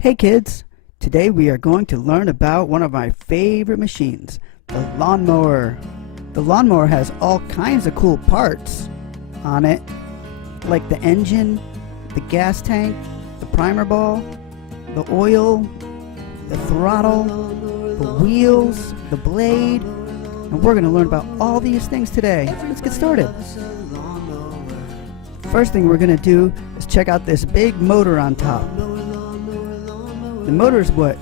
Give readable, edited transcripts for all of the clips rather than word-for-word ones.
Hey kids, today we are going to learn about one of my favorite machines, the lawnmower. The lawnmower has all kinds of cool parts on it, like the engine, the gas tank, the primer ball, the oil, the throttle, the wheels, the blade, and we're going to learn about all these things today. Let's get started. First thing we're going to do is check out this big motor on top. The motor is what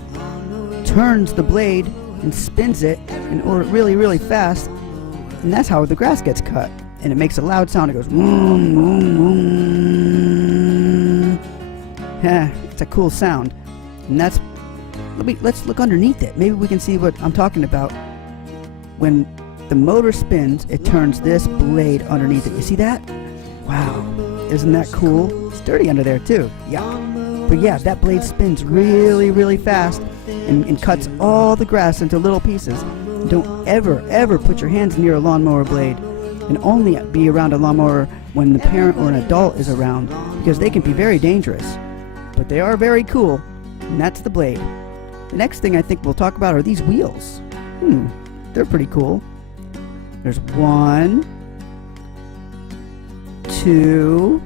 turns the blade and spins it really, really fast, and that's how the grass gets cut. And it makes a loud sound. It goes vroom, vroom, vroom. Yeah, it's a cool sound. And that's let's look underneath it. Maybe we can see what I'm talking about. When the motor spins, it turns this blade underneath it. You see that? Wow, isn't that cool? It's dirty under there too. Yeah. But yeah, that blade spins really, really fast and cuts all the grass into little pieces. Don't ever put your hands near a lawnmower blade, and only be around a lawnmower when the parent or an adult is around, because they can be very dangerous. But they are very cool, and that's the blade. The next thing I think we'll talk about are these wheels. They're pretty cool. There's 1, 2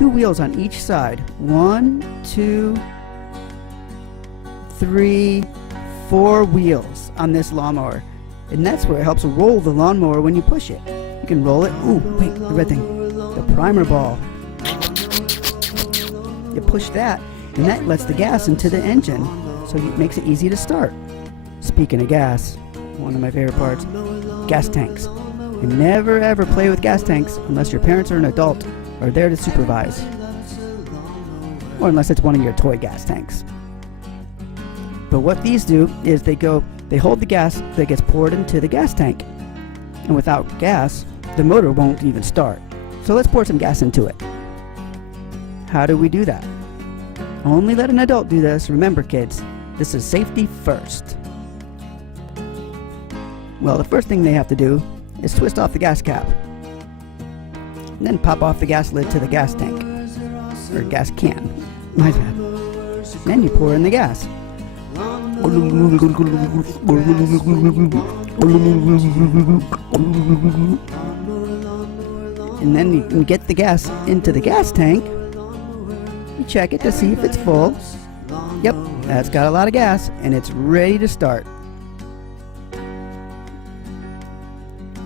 wheels on each side. 1, 2, 3, 4 wheels on this lawnmower. And that's where it helps roll the lawnmower when you push it. You can roll it. Ooh, wait, the red thing. The primer ball. You push that, and that lets the gas into the engine, so it makes it easy to start. Speaking of gas, one of my favorite parts, gas tanks. And never ever play with gas tanks unless your parents or an adult are there to supervise, or unless it's one of your toy gas tanks. But what these do is they hold the gas that gets poured into the gas tank, and without gas the motor won't even start. So let's pour some gas into it. How do we do that? Only let an adult do this. Remember kids, this is safety first. Well, the first thing they have to do is twist off the gas cap, and then pop off the gas lid to the gas tank, or gas can. My bad. Then you pour in the gas. And then you can get the gas into the gas tank. You check it to see if it's full. Yep, that's got a lot of gas, and it's ready to start.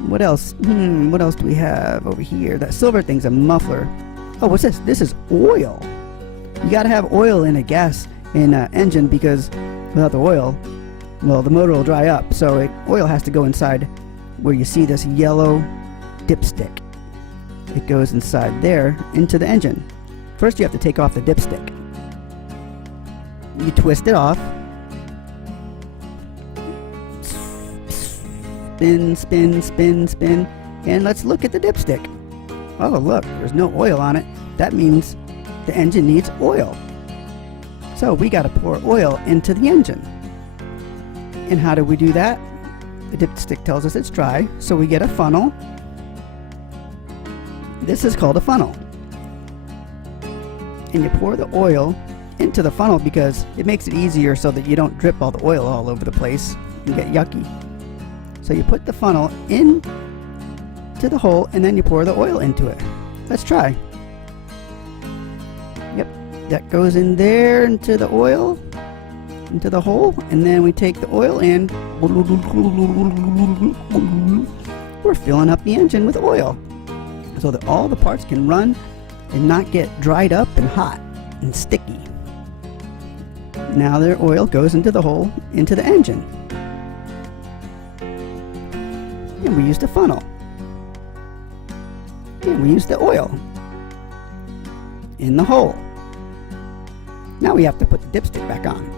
What else? What else do we have over here? That silver thing's a muffler. Oh, what's this? This is oil. You gotta have oil in a gas engine, because without the oil, well, the motor will dry up. So oil has to go inside where you see this yellow dipstick. It goes inside there into the engine. First, you have to take off the dipstick. You twist it off. Spin, spin, spin, spin, and let's look at the dipstick. Oh look, there's no oil on it. That means the engine needs oil. So we got to pour oil into the engine. And how do we do that? The dipstick tells us it's dry, so we get a funnel. This is called a funnel. And you pour the oil into the funnel because it makes it easier so that you don't drip all the oil all over the place and get yucky. So you put the funnel in to the hole, and then you pour the oil into it. Let's try. Yep, that goes in there into the oil, into the hole, and then we take the oil and we're filling up the engine with oil so that all the parts can run and not get dried up and hot and sticky. Now their oil goes into the hole, into the engine. And we used a funnel. And we used the oil in the hole. Now we have to put the dipstick back on.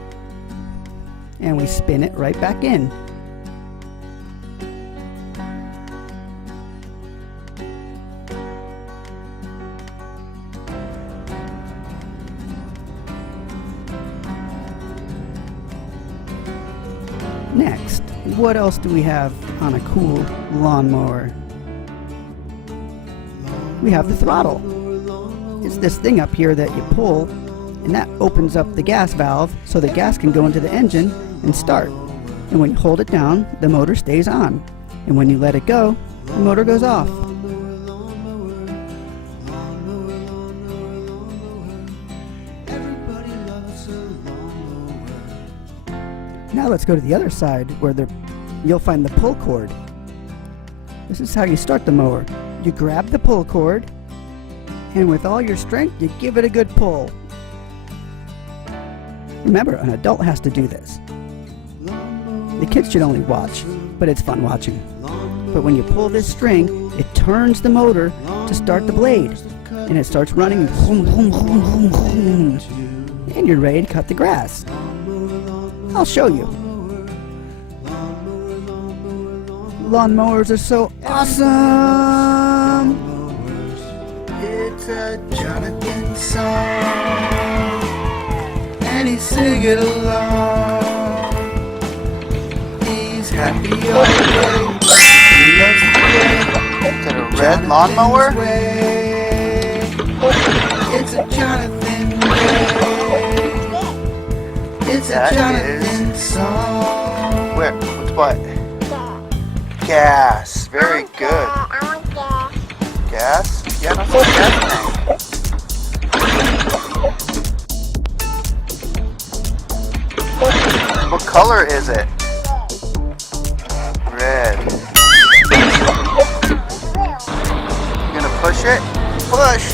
And we spin it right back in. Next, what else do we have on a cool lawnmower? We have the throttle. It's this thing up here that you pull and that opens up the gas valve so the gas can go into the engine and start. And when you hold it down, the motor stays on. And when you let it go, the motor goes off. Now let's go to the other side where you'll find the pull cord. This is how you start the mower. You grab the pull cord, and with all your strength, you give it a good pull. Remember, an adult has to do this. The kids should only watch, but it's fun watching. But when you pull this string, it turns the motor to start the blade, and it starts running, boom, boom, boom, boom, boom, and you're ready to cut the grass. I'll show you. Lawnmowers are so awesome! It's a Jonathan song, and he's singing along. He's happy all day. He loves to play. Is it a red lawnmower? It's a Jonathan way. It's a Jonathan song. Where? What's what? Gas. Very good. I want gas. Gas? Yeah, that's a gas tank. What color is it? Red. You gonna push it? Push!